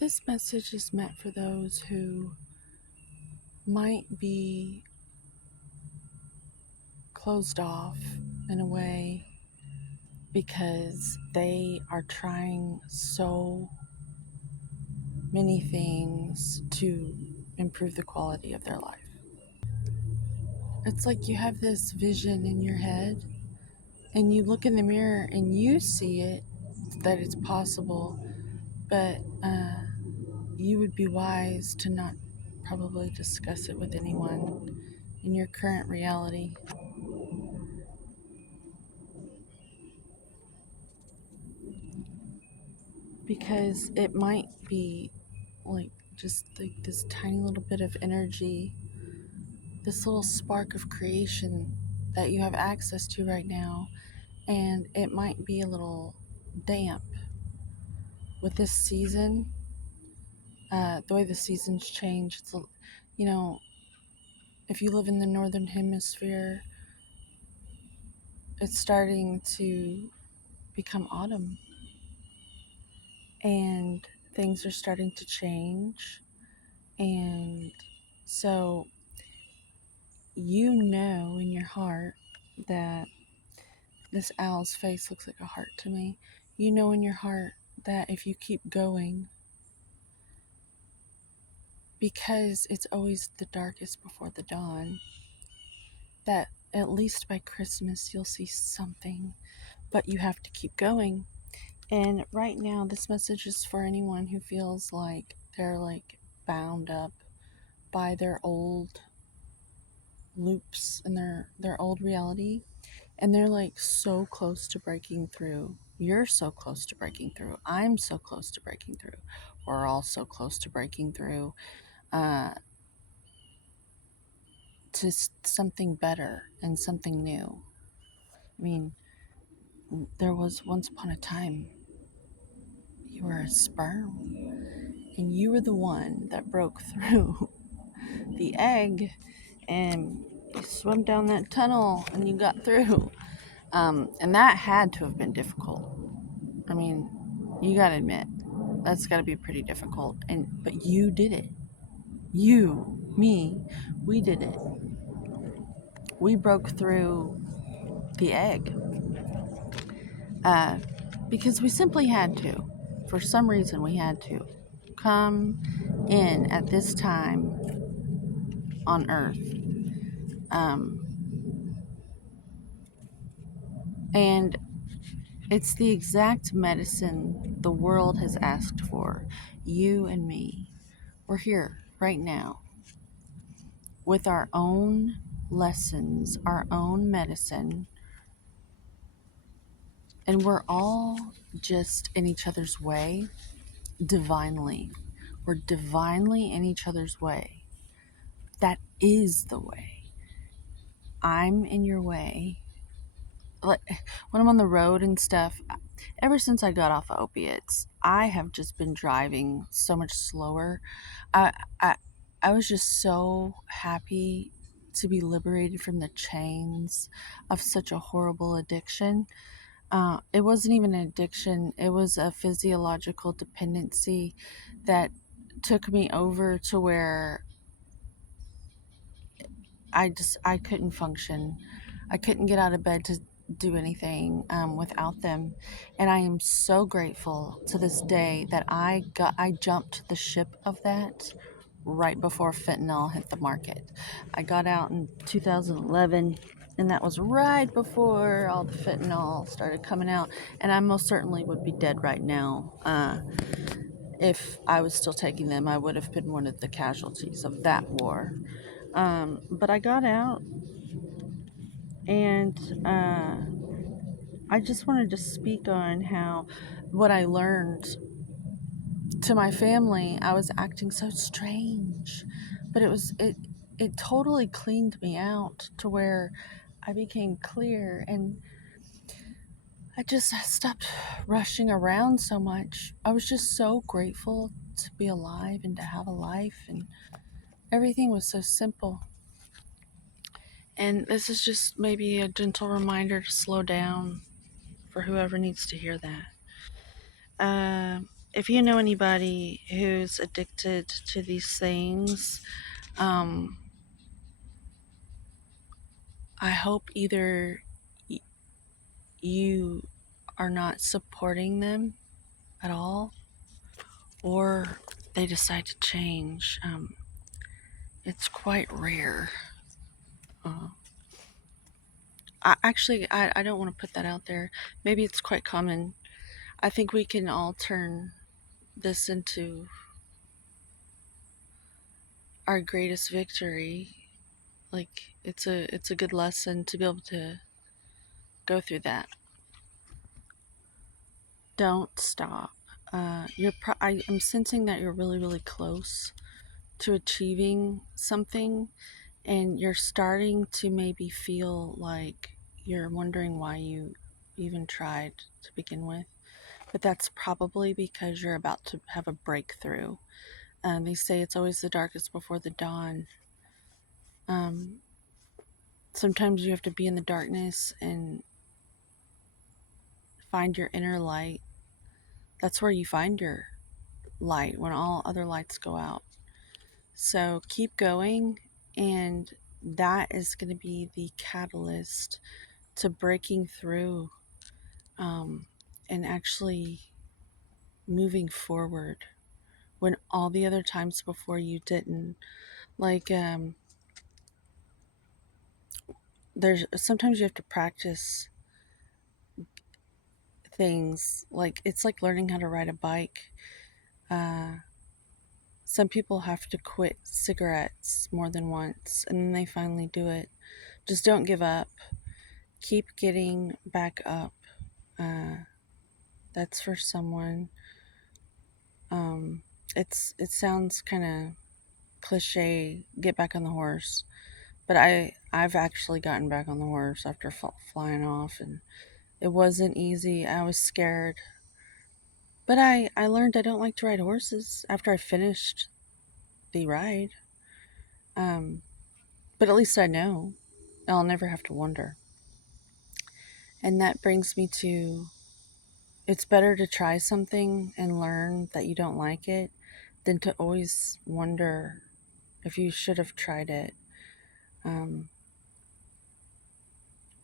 This message is meant for those who might be closed off in a way because they are trying so many things to improve the quality of their life. It's like you have this vision in your head and you look in the mirror and you see it, that it's possible, but you would be wise to not probably discuss it with anyone in your current reality. Because it might be like just like this tiny little bit of energy, this little spark of creation that you have access to right now, and it might be a little damp with this season. The way the seasons change, you know, if you live in the northern hemisphere, it's starting to become autumn, and things are starting to change, and so you know in your heart that this owl's face looks like a heart to me. You know in your heart that if you keep going, because it's always the darkest before the dawn, that at least by Christmas you'll see something, but you have to keep going. And right now, this message is for anyone who feels like they're like bound up by their old loops and their old reality, and they're like so close to breaking through. You're so close to breaking through. I'm so close to breaking through. We're all so close to breaking through uh, to something better and something new. I mean, there was once upon a time you were a sperm and you were the one that broke through the egg and you swam down that tunnel and you got through. And that had to have been difficult. I mean, you gotta admit, that's gotta be pretty difficult. But you did it. You, me, we did it. We broke through the egg because we simply had to. For some reason, we had to come in at this time on Earth. Um, and it's the exact medicine the world has asked for. You and me. We're here right now with our own lessons, our own medicine, and we're all just in each other's way divinely. We're divinely in each other's way. That is the way. I'm in your way. Like, when I'm on the road and stuff, ever since I got off of opiates, I have just been driving so much slower. I, I, I was just so happy to be liberated from the chains of such a horrible addiction. It wasn't even an addiction, it was a physiological dependency that took me over to where I couldn't function. I couldn't get out of bed to do anything without them. And I am so grateful to this day that I jumped the ship of that right before fentanyl hit the market. I got out in 2011, and that was right before all the fentanyl started coming out, and I most certainly would be dead right now. If I was still taking them, I would have been one of the casualties of that war. But I got out, and I just wanted to speak on how what I learned to my family. I was acting so strange, but it totally cleaned me out to where I became clear, and I just stopped rushing around so much. I was just so grateful to be alive and to have a life, and everything was so simple. And this is just maybe a gentle reminder to slow down for whoever needs to hear that. if you know anybody who's addicted to these things, um, I hope either you are not supporting them at all, or they decide to change. It's quite rare. Uh, I don't want to put that out there. Maybe it's quite common. I think we can all turn this into our greatest victory. Like it's a good lesson to be able to go through that. Don't stop. I'm sensing that you're really really close to achieving something, and you're starting to maybe feel like you're wondering why you even tried to begin with. But that's probably because you're about to have a breakthrough. They say it's always the darkest before the dawn. Um, Sometimes you have to be in the darkness and find your inner light. That's where you find your light when all other lights go out. So keep going, and that is going to be the catalyst to breaking through, um, and actually moving forward when all the other times before you didn't. Like, there's sometimes you have to practice things. Like, it's like learning how to ride a bike. Uh, some people have to quit cigarettes more than once, and then they finally do it. Just don't give up. Keep getting back up. Uh, that's for someone. Um, it sounds kind of cliche. Get back on the horse, but I've actually gotten back on the horse after flying off, and it wasn't easy. I was scared, but I learned I don't like to ride horses after I finished the ride. Um, but at least I know I'll never have to wonder. And that brings me to, it's better to try something and learn that you don't like it than to always wonder if you should have tried it. Um,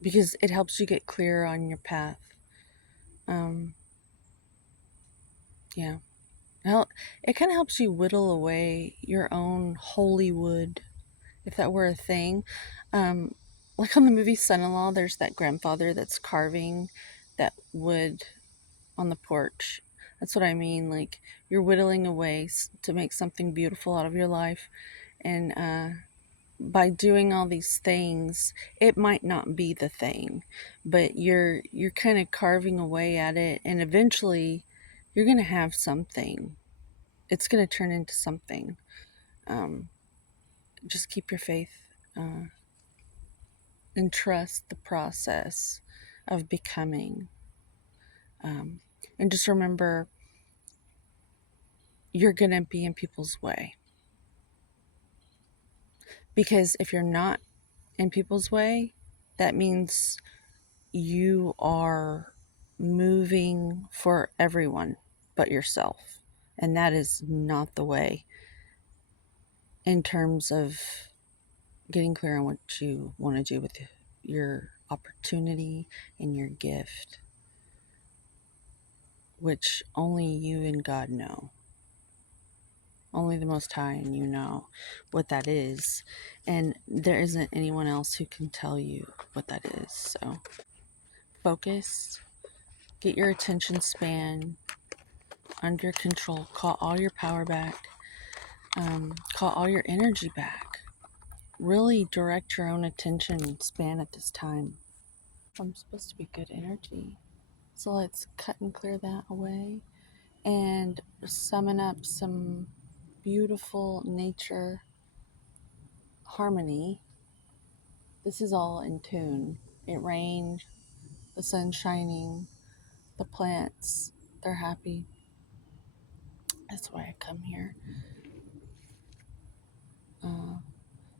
because it helps you get clearer on your path. Um, yeah. It kind of helps you whittle away your own holy wood, if that were a thing. Um, like on the movie Son in Law, there's that grandfather that's carving that wood on the porch. That's what I mean. Like, you're whittling away to make something beautiful out of your life. And by doing all these things, it might not be the thing, but you're kind of carving away at it, and eventually you're going to have something. It's going to turn into something. Um, just keep your faith, and trust the process of becoming. Um, and just remember, you're going to be in people's way. Because if you're not in people's way, that means you are moving for everyone but yourself. And that is not the way in terms of getting clear on what you want to do with your opportunity and your gift, which only you and God know. Only the Most High and you know what that is. And there isn't anyone else who can tell you what that is. So focus, get your attention span under control, call all your power back, call all your energy back. Really direct your own attention span at this time. I'm supposed to be good energy. So let's cut and clear that away and summon up some beautiful nature harmony. This is all in tune. It rained, the sun's shining, the plants, they're happy. That's why I come here.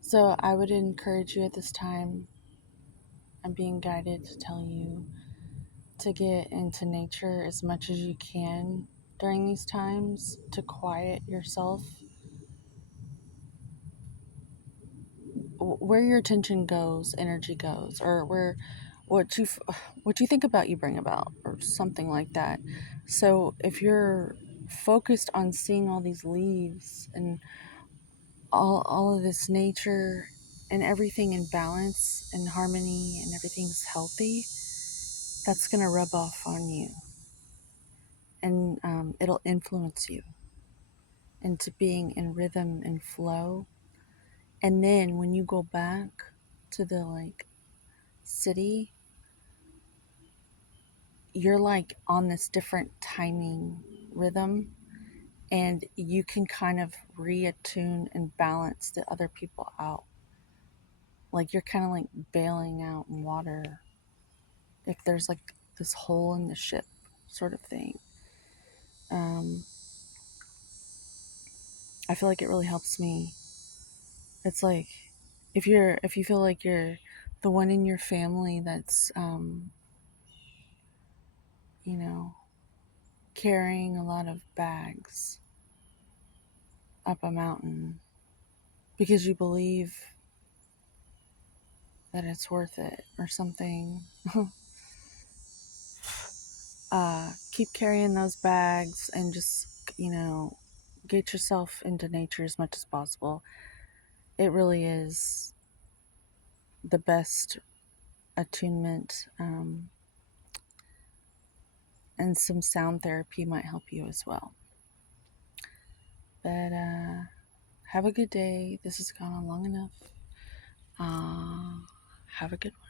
So I would encourage you at this time, I'm being guided to tell you to get into nature as much as you can. during these times to quiet yourself. Where your attention goes, energy goes, or where what you what you think about you bring about, or something like that. So if you're focused on seeing all these leaves and all of this nature and everything in balance and harmony and everything's healthy, that's going to rub off on you, and it'll influence you into being in rhythm and flow. And then when you go back to the like city, you're like on this different timing rhythm, and you can kind of reattune and balance the other people out. Like you're kind of like bailing out in water if there's like this hole in the ship sort of thing. um, I feel like it really helps me. It's like if you feel like you're the one in your family that's you know carrying a lot of bags up a mountain because you believe that it's worth it or something. Keep carrying those bags and just, get yourself into nature as much as possible. It really is the best attunement, and some sound therapy might help you as well. But have a good day. This has gone on long enough. Have a good one.